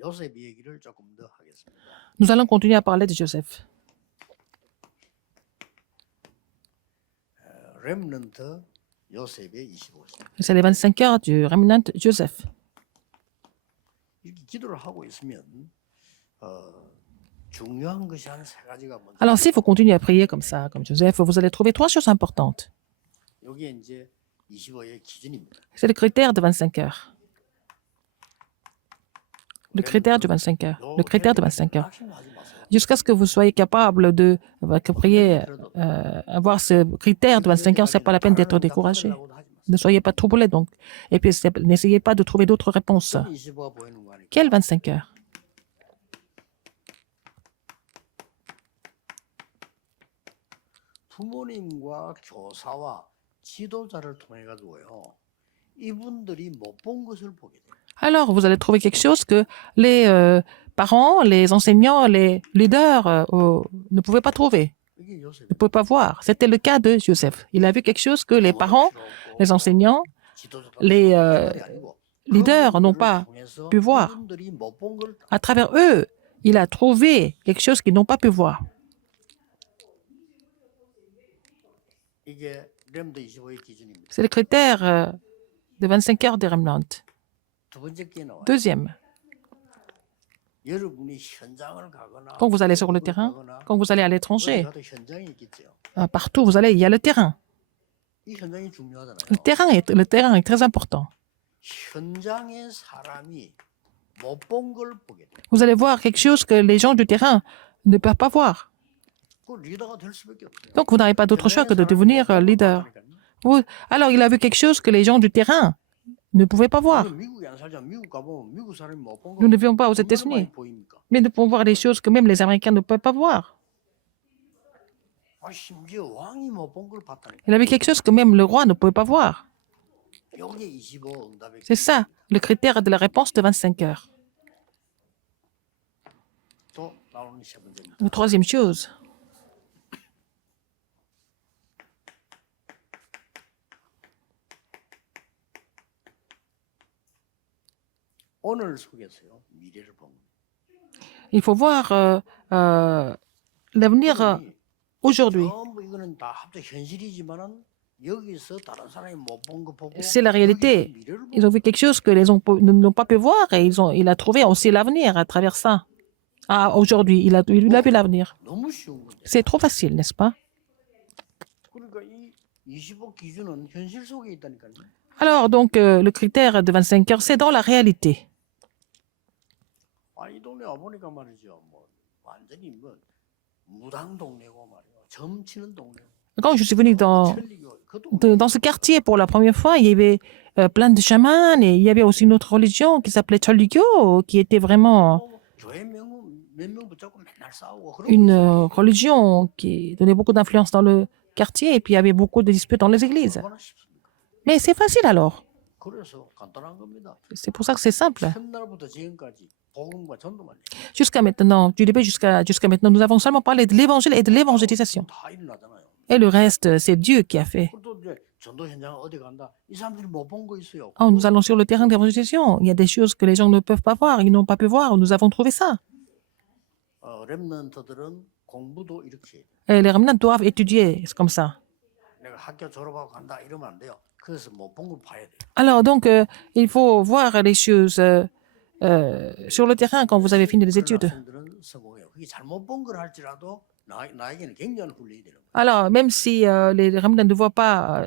요셉 얘기를 조금 더 하겠습니다. Nous allons continuer à parler de Joseph. 렘넌트 요셉의 25세. C'est les 25 heures du remnant Joseph. 이렇게 기도를 하고 있으면 중요한 것이 한 세 가지가 먼저. Alors, si vous continuez à prier comme ça, comme Joseph, vous allez trouver 3 choses importantes. 여기에 이제 25의 기준입니다. C'est le critère de 25 heures. Le critère de 25 heures. Le critère de 25 heures. 낙심하지 마세요. Jusqu'à ce que vous soyez capable de prier, avoir ce critère de 25 heures, ce n'est pas la peine d'être découragé. Ne soyez pas troublés donc. Et puis, n'essayez pas de trouver d'autres réponses. 25가 보이는 거 아니까. Quelles 25 heures? 부모님과 교사와 지도자를 통해 가지고요. 이분들이 못 본 것을 보게 돼요. Alors, vous allez trouver quelque chose que les parents, les enseignants, les leaders ne pouvaient pas trouver, 이게 요셉이 ne pouvaient pas voir. C'était le cas de Joseph. Il a vu quelque chose que les parents, les enseignants, les leaders n'ont pas pu voir. 이분들이 못 본 걸 À travers eux, il a trouvé quelque chose qu'ils n'ont pas pu voir. 이게 렘드 25의 기준입니다. C'est le critère de 25 heures des remnants. 두 번째 게 나와요. Deuxième, 여러분이 현장을 가거나 quand vous allez sur le terrain, quand vous allez à l'étranger, 가도 현장이 있겠죠. partout où vous allez, il y a le terrain. 이 현장이 중요하잖아요. Le terrain est très important. 현장의 사람이 못 본 걸 보게 돼요. Vous allez voir quelque chose que les gens du terrain ne peuvent pas voir. 그 리더가 될 수밖에 없어요. Donc, vous n'avez pas d'autre choix que de devenir leader. Alors, il a vu quelque chose que les gens du terrain ne pouvaient pas voir. 미국에 안 살자. 미국 가보면 미국 사람이 못 본 거. Nous ne vivons pas aux 얼마나 États-Unis, 많이 보입니까? mais nous pouvons voir des choses que même les Américains ne peuvent pas voir. 심지어 왕이 못 본 걸 봤다니까. Il a vu quelque chose que même le roi ne pouvait pas voir. 이게 25 응답의 C'est ça, le critère de la réponse de 25 heures. 또 나오는 세 번째입니다. La troisième chose, 오늘 속에서요. 미래를 보는 il faut voir l'avenir aujourd'hui. 전부 이거는 다 합쳐 현실이지만은 여기서 다른 사람이 못 본 거 보고 C'est la réalité. 여기서 미래를 Ils ont vu quelque chose que les gens n'ont pas pu voir et il a trouvé aussi l'avenir à travers ça. Ah, aujourd'hui, il a vu l'avenir. 너무 쉬운 거죠. C'est trop facile, n'est-ce pas? 그러니까 이 25 기준은 현실 속에 있다니까요. Alors, donc, le critère de 25 heures, c'est dans la réalité. 이 동네 와보니까 말이죠. 뭐 완전히 뭐 무당 동네고 말이요. 점치는 동네. Quand je suis venue 천리교. 그 동네 dans ce quartier pour la première fois, il y avait plein de chamans et il y avait aussi une autre religion qui s'appelait Cholligyo, qui était vraiment 교회 몇명 붙잡고 맨날 싸우고 그러고 une 있어요. religion qui donnait beaucoup d'influence dans le quartier et puis il y avait beaucoup de disputes dans les églises. 얼마나 쉽습니까? Mais c'est facile alors. 그래서 간단한 겁니다. C'est pour ça que c'est simple. 첫날부터 지금까지 복음과 전도만 해요. Jusqu'à maintenant, du début jusqu'à maintenant, nous avons seulement parlé de l'évangile et de l'évangélisation. 다 일어나잖아요. Et le reste, c'est Dieu qui a fait. 또 이제 전도 현장 어디 간다. 이 사람들이 못 본 거 있어요. Oh, nous allons sur le terrain d'évangélisation. Il y a des choses que les gens ne peuvent pas voir, ils n'ont pas pu voir. Nous avons trouvé ça. 렘넌트들은 공부도 이렇게 해요. Et les remnants doivent étudier, c'est comme ça. 내가 학교 졸업하고 간다 이러면 안 돼요. 그래서 못 본 걸 봐야 돼요. Alors, donc, il faut voir les choses sur le terrain quand vous avez fini les 그런 études. 학생들은 성공해요. 그게 잘못 본 걸 할지라도 나에게는 굉장한 훈련이 되는 거예요. Alors, même si les remnants ne voient pas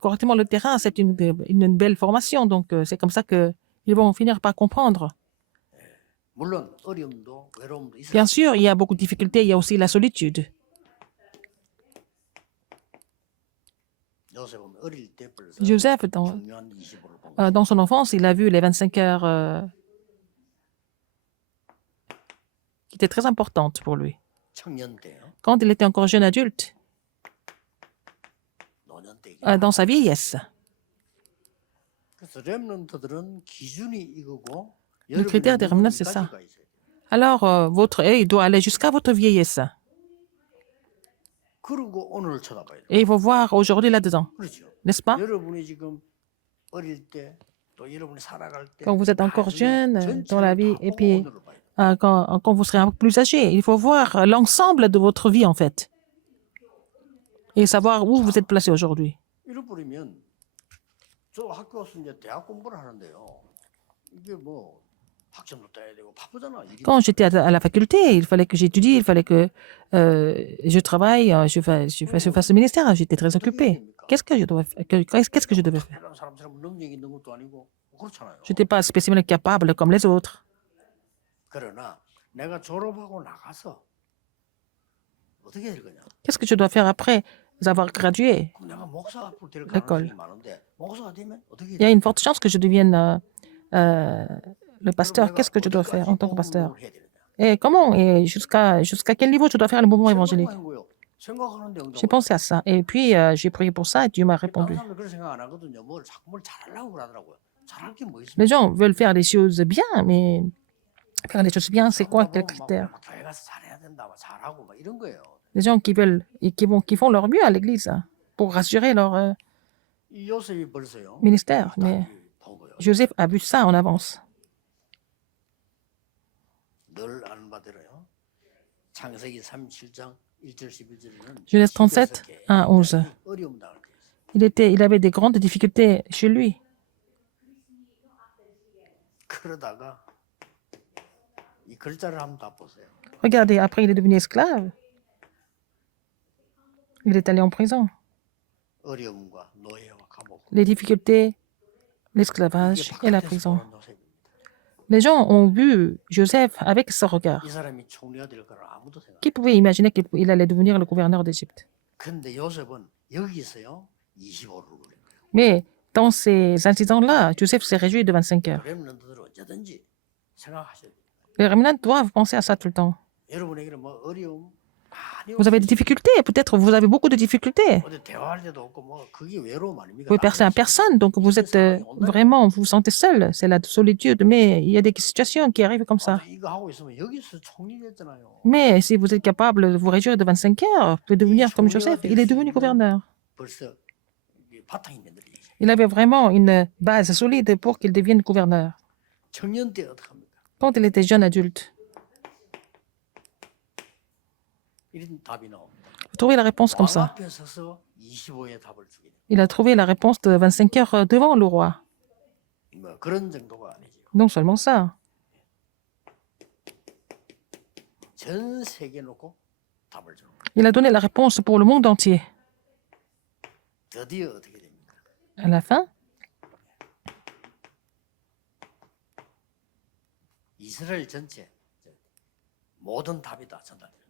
correctement le terrain, c'est une belle formation. Donc, c'est comme ça qu'ils vont finir par comprendre. 물론 어려움도 외로움도 있어요. Bien sûr, il y a beaucoup de difficultés, il y a aussi la solitude. 요셉은 어릴 때 벌써 Joseph, 중요한 25를 본 거예요. dans son enfance, il a vu les 25 heures qui étaient très importantes pour lui. 청년 때요. Quand il était encore jeune adulte, 노년 때. dans sa vieillesse. 그래서 렘넌트들은 기준이 이거고 Le critère des remnants, c'est ça. 까지가 있어요. Alors, votre œil doit aller jusqu'à votre vieillesse. 그리고 오늘을 쳐다봐야 돼요. Et il faut voir aujourd'hui là-dedans, 그렇죠. n'est-ce pas? 여러분이 지금 어릴 때 또 여러분이 살아갈 때 quand vous êtes encore 나중에 jeune dans la 전체를 vie, 다 et 보고 puis 오늘을 봐야 돼. quand vous serez un peu plus âgé. Il faut voir l'ensemble de votre vie, en fait, et savoir où vous êtes placé aujourd'hui. 잃어버리면 저 학교에서 이제 대학 공부를 하는데요. 이게 뭐 학점도 따야 되고 바쁘잖아. 일이. Quand j'étais à la faculté, il fallait que j'étudie, il fallait que je travaille, je fasse le ministère. J'étais très 어떻게 해야 occupée. 됩니까? Qu'est-ce que je dois, qu'est-ce que je devais faire? 특별한 사람처럼 능력이 있는 것도 아니고 그렇잖아요. Je n'étais pas spécialement capable comme les autres. 그러나 내가 졸업하고 나가서 어떻게 해야 될 거냐? Qu'est-ce que je dois faire après avoir gradué? 그럼 내가 목사 앞으로 될 l'école. 가능성이 많은데 목사가 되면 어떻게 해야 Il y a 돼? une forte chance que je devienne le pasteur. Qu'est-ce que je dois faire en tant que pasteur? 해야 되느냐? Et comment? Et jusqu'à quel niveau je dois faire le mouvement évangélique? 생각만 한 거예요. 생각하는데 J'ai pensé à ça. Et puis, j'ai prié pour ça et Dieu m'a 다른 répondu. 사람들 그런 생각 안 하거든요. 뭘 자꾸 뭘 잘하려고 그러더라고요. 잘할 게 뭐 있습니까? Les gens veulent faire des choses bien, mais faire les choses bien, c'est quoi? Quels 막 critères? 교회 가서 잘해야 된다, 막 잘하고 막 이런 거예요. Les gens qui veulent et qui font leur mieux à l'église pour rassurer leur 이 요셉이 벌써요. ministère. 딱 Mais 본 거예요. Joseph a vu ça en avance. 늘 아는 바대로요. 창세기 37장 1절 11절에는 Genèse 37, 1, 11. 어려움 당할 때 있어요. Il avait des grandes difficultés chez lui. 그러다가 이 글자를 한번 다 보세요. Regardez, après, il est devenu esclave. Il est allé en prison. 어려움과 노예와 감옥. Les difficultés, l'esclavage 이게 et la 바깥에서 prison. 보는 요셉입니다. Les gens ont vu Joseph avec ce regard. 이 사람이 총리가 될 거라 아무도 생각. Qui pouvait imaginer qu'il allait devenir le gouverneur d'Égypte? 근데 요셉은 여기서요 25를 누린 거예요. Mais dans ces incidents-là, Joseph s'est réjoui de 25 heures. 렘넌트들은 언제든지 생각하셔야 돼요. Les remnants doivent penser à ça tout le temps. 여러분에게는 뭐 어려움 많이 Vous avez des difficultés, peut-être vous avez beaucoup de difficultés. 어디 대화할 때도 없고 뭐 그게 외로움 아닙니까? Vous percez à personne, donc vous êtes vraiment, vous vous sentez seul. C'est la solitude, mais il y a des situations qui arrivent comme ça. 이거 하고 있으면 여기서 총리 됐잖아요. Mais si vous êtes capable de vous réjouir de 25 heures, vous pouvez devenir comme Joseph. Il est devenu gouverneur. 벌써 이게 바탕이 만들어져 있어요. Il avait vraiment une base solide pour qu'il devienne gouverneur. 청년 때 어떻게 합니까? Quand il était jeune adulte, 이런 답이 나옵니다. vous trouvez la réponse comme 왕 ça. 앞에 서서 25의 답을 주게 돼요. Il a trouvé la réponse de 25 heures devant le roi. 뭐 그런 정도가 아니죠. Non seulement ça, 전 세계 놓고 답을 주는 거예요. il a donné la réponse pour le monde entier. 드디어 어떻게 됩니까? À la fin, 이스라엘 전체 모든 답이 다 전달돼요.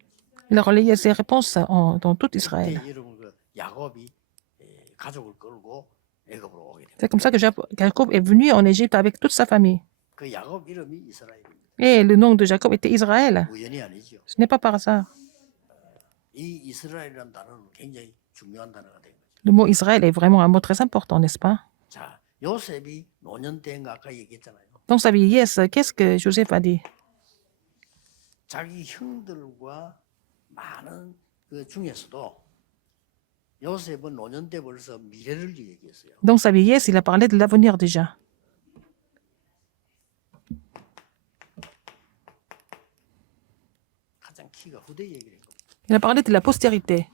il a relayé ses réponses dans tout Israël. 그때 여러분 그 야곱이 가족을 끌고 애굽으로 오게 됩니다. C'est comme ça que Jacob est venu en Égypte avec toute sa famille. 그 야곱 이름이 이스라엘입니다. Et le nom de Jacob était Israël. 우연이 아니죠. Ce n'est pas par hasard. 이 이스라엘이라는 단어는 굉장히 중요한 단어가 된 거죠. Le mot Israël est vraiment un mot très important, n'est-ce pas? 자, 요셉이 노년 때인가 아까 얘기했잖아요. Dans sa vieillesse, qu'est-ce que Joseph a dit? 자기 형들과 많은 그 중에서도 요셉은 노년 때 벌써 미래를 얘기했어요. Dans sa vieillesse, il a parlé de l'avenir déjà. 가장 키가 후대 얘기를 했고, Il a parlé de la postérité.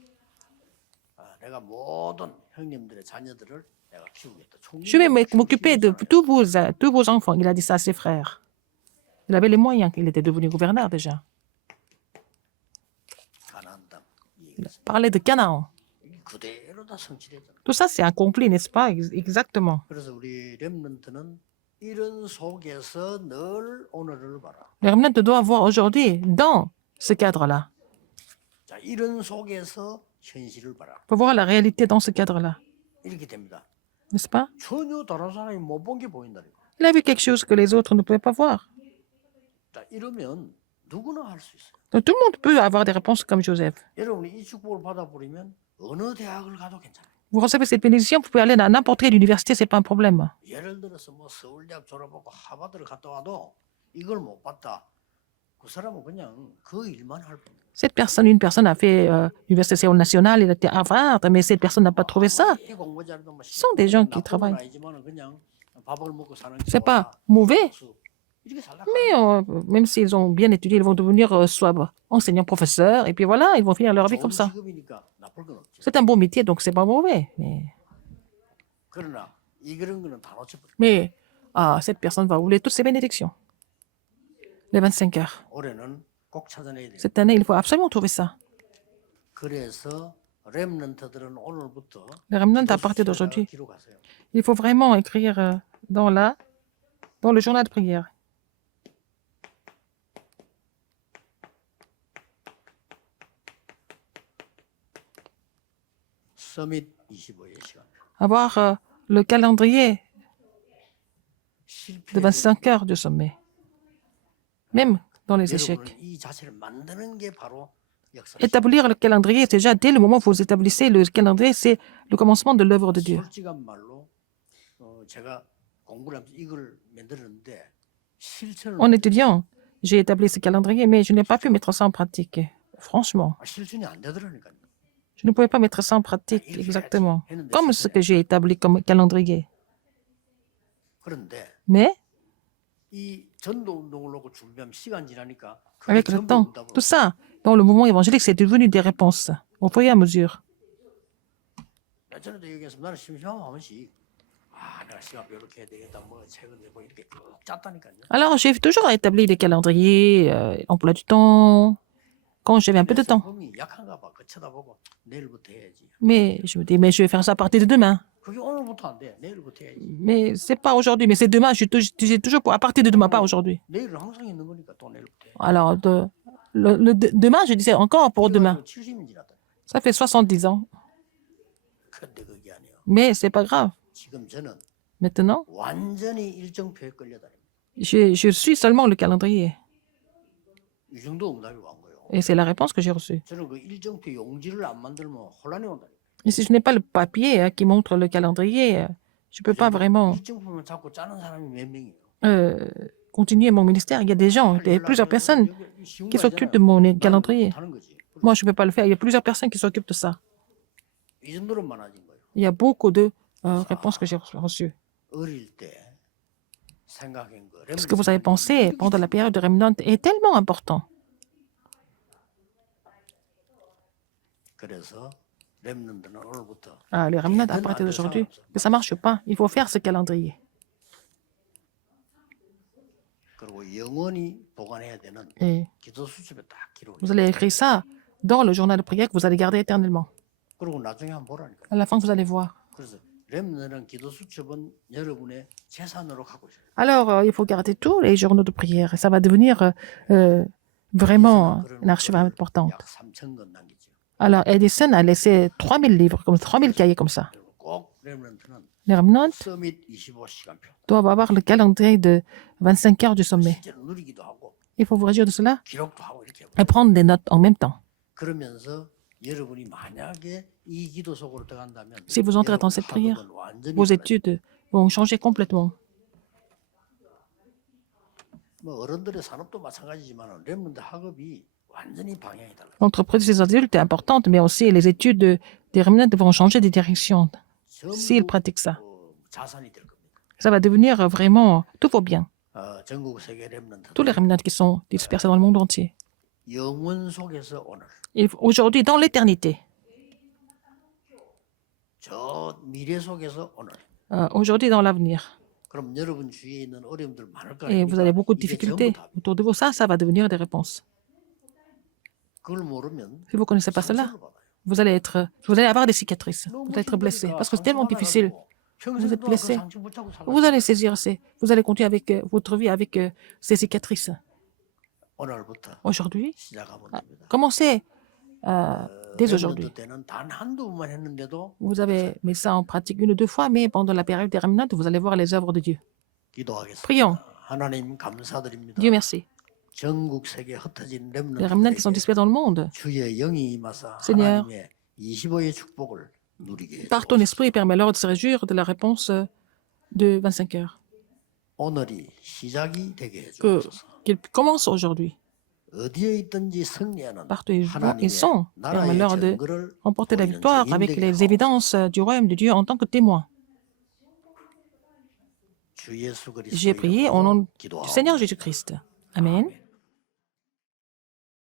내가 모든 형님들의 자녀들을 내가 키우겠다. Je vais m'occuper de tous vos enfants. Il a dit ça à ses frères. Il avait les moyens, il était devenu gouverneur déjà. 가나안 땅 Il 얘기했어요. a parlé de Canaan. 그대로 다 성취됐잖아요. Tout ça, c'est accompli, n'est-ce pas? Exactement. 그래서 우리 렘넌트는 이런 속에서 늘 오늘을 봐라. Les remnants doivent voir aujourd'hui, dans ce cadre-là. 자, 이런 속에서 현실을 봐라. Il faut voir la réalité dans ce cadre-là, 이렇게 됩니다. n'est-ce pas? 전혀 다른 사람이 못 본 게 보인다니까. Il a vu quelque chose que les autres ne pouvaient pas voir. 자, 이러면 누구나 할 수 있어요. Donc tout le monde peut avoir des réponses comme Joseph. 여러분이 이 축복을 받아버리면 어느 대학을 가도 괜찮아요. Vous recevez cette bénédiction, vous pouvez aller dans n'importe quelle université, c'est pas un problème. 예를 들어서 뭐 서울대학 졸업하고 하버드를 갔다 와도 이걸 못 봤다. 그 사람은 그냥 그 일만 할 뿐이에요. Une personne a fait l'université Séoul nationale, il a été à Harvard, mais cette personne n'a pas trouvé ça. 이 공부 잘해도 뭐 sont des gens qui 나쁜 건 travaillent. 아니지만은 그냥 밥을 먹고 사는 C'est pas 기와 mauvais, 교수 이렇게 살다가 mais même s'ils ont bien étudié, ils vont devenir soit enseignants, professeurs, et puis voilà, ils vont finir leur vie comme 좋은 ça. 직업이니까 나쁠 건 없죠. C'est un bon métier, donc c'est pas mauvais. 그러나 이런 거는 다 놓쳐버려. Mais cette personne va oublier toutes ses bénédictions. Les 25 heures. 올해는 꼭 찾아내야 돼. Cette année, il faut absolument trouver ça. 그래서 렘넌트들은 오늘부터 Les remnants, à 기도 partir 수첩에다가 d'aujourd'hui, 기록하세요. il faut vraiment écrire dans le journal de prière. 서밋 25의 시간. Avoir le calendrier de 실패 25 heures de sommet. Même dans les échecs. 여러분은 이 자체를 만드는 게 바로 역사. Établir le calendrier, déjà dès le moment où vous établissez le calendrier, c'est le commencement de l'œuvre de Dieu. 솔직한 말로 제가 공부를 하면서 이걸 만들었는데 실천을 En étudiant, j'ai établi ce calendrier, mais je n'ai pas pu mettre ça en pratique. Franchement, 실천이 안 되더라니까요. je ne pouvais pas mettre ça en pratique exactement, comme ce que j'ai établi comme calendrier. 그런데 Mais 이 전도 운동을 놓고 준비하면 시간 지나니까 그게 avec le 전부 temps, 응답으로 tout ça, dans le mouvement évangélique, c'est devenu des réponses au fur et à mesure. 예전에도 얘기했으면 나는 심심하면 한 번씩 내가 시간표 이렇게 해야 되겠다 뭐 책을 내고 이렇게 쭉 짰다니까요. Alors, j'ai toujours établi des calendriers, emploi du temps, quand j'avais un peu de temps. 성품이 약한가 봐. 그 쳐다보고 내일부터 해야지. Mais je me dis, mais je vais faire ça à partir de demain. 그게 오늘부터 안 돼. 내일부터 해야지. Mais c'est pas aujourd'hui, mais c'est demain. Je dis toujours à partir de demain, pas aujourd'hui. 내일은 항상 있는 거니까 또 내일부터 해. Alors, demain, je disais encore pour demain. 70이 지났다. Ça fait 70 ans. 근데 그게 아니에요. Mais c'est pas grave. 지금 저는 Maintenant, 완전히 일정표에 끌려다닙니다. je suis seulement le calendrier. 이 정도 응답이 온 거예요. Et c'est la réponse que j'ai reçue. 저는 그 일정표 용지를 안 만들면 혼란이 온다니까. Et si je n'ai pas le papier qui montre le calendrier, je ne peux pas vraiment 일정표만 자꾸 짜는 사람이 몇 명이에요. continuer mon ministère. Il y a des gens, il y a plusieurs personnes qui s'occupent de mon calendrier. 하는 거지. Moi, je ne peux pas le faire. Il y a plusieurs personnes qui s'occupent de ça. 이 정도로 많아진 거예요. Il y a beaucoup de réponses que j'ai reçues. 어릴 때 생각한 거. Ce que vous avez pensé pendant la période de Remnant est tellement important. 그래서 렘넌트는 오늘부터 Les Remnant, à partir d'aujourd'hui, que ça ne marche pas. Il faut faire ce calendrier. 그리고 영원히 보관해야 되는 Et 기도 수첩에 딱 기록. vous allez écrire ça dans le journal de prière que vous allez garder éternellement. 그리고 나중에 한번 보라니까. À la fin, vous allez voir. 그래서 렘넌트는 기도 수첩은 여러분의 재산으로 갖고 있어요. Alors, il faut garder tous les journaux de prière. Et ça va devenir vraiment une archive importante. 약 3,000권 남기죠. Alors, Edison a laissé 3000 livres, comme 3000 cahiers comme ça. 그리고 꼭 렘넌트는 Les Remnant 서밋 25시간표. doivent avoir le calendrier de 25 heures du sommet. 실제로 누리기도 하고 Il faut vous réjouir de cela 기록도 하고 이렇게 하고. et prendre des notes en même temps. 그러면서 여러분이 만약에 이 기도 속으로 들어간다면 Si vous entrez dans cette prière, vos études vont changer complètement. 뭐 어른들의 산업도 마찬가지지만 렘넌트 학업이 완전히 방향이 달라요. L'entreprise des adultes est importante, mais aussi les études des Remnant vont changer de direction s'ils 전부 pratiquent ça. 자산이 될 겁니다. Ça va devenir vraiment tout va bien. 전국 세계 렘넌트 Tous les Remnant qui sont dispersés dans le monde entier. 영원 속에서 오늘 Aujourd'hui, dans l'éternité, 저 미래 속에서 오늘. aujourd'hui, dans l'avenir. 그럼 여러분 주위에 있는 어려움들 많을 거 Et vous avez beaucoup de 이게 전부 difficultés 답. autour de vous. Ça va devenir des réponses. 그걸 모르면 Si vous ne connaissez pas cela, 상처를 받아요. vous allez avoir des cicatrices. 너무 Vous allez être blessé. 힘드니까 Parce que c'est tellement 상처 difficile. 받아가지고 평생 Vous êtes 동안 그 blessé. 상처 붙잡고 살아요. Vous allez saisir vous allez continuer avec votre vie avec ces cicatrices. 오늘부터 Aujourd'hui, 시작하면 됩니다. commencez dès aujourd'hui. 렘넌트 때는 단 한두 번만 했는데도 Vous avez mis ça en pratique une ou deux fois, mais pendant la période des Remnant, vous allez voir les œuvres de Dieu. 기도하겠습니다. Prions. 하나님 감사드립니다. Dieu merci. 전국 세계 흩어진 Les Remnant qui sont 렘넌트들에게 dispersés dans le monde, 주의 영이 임하사 Seigneur, 하나님의 25의 축복을 누리게 par ton 해주옵소서. esprit, permets-leur de se réjouir de la réponse de 25 heures. 오늘이 시작이 되게 해주옵소서. Qu'ils commencent aujourd'hui. 어디에 있든지 승리하는 Partout où ils 하나님의 sont, 나라의 permets-leur de 증거를 remporter la 보이는 victoire 증인 avec 되게 les 하옵소서. évidences du royaume de Dieu en tant que témoins. 주 예수 J'ai 그리스도 prié au 이름으로 nom du 기도하옵나이다. Seigneur Jésus-Christ. Amen.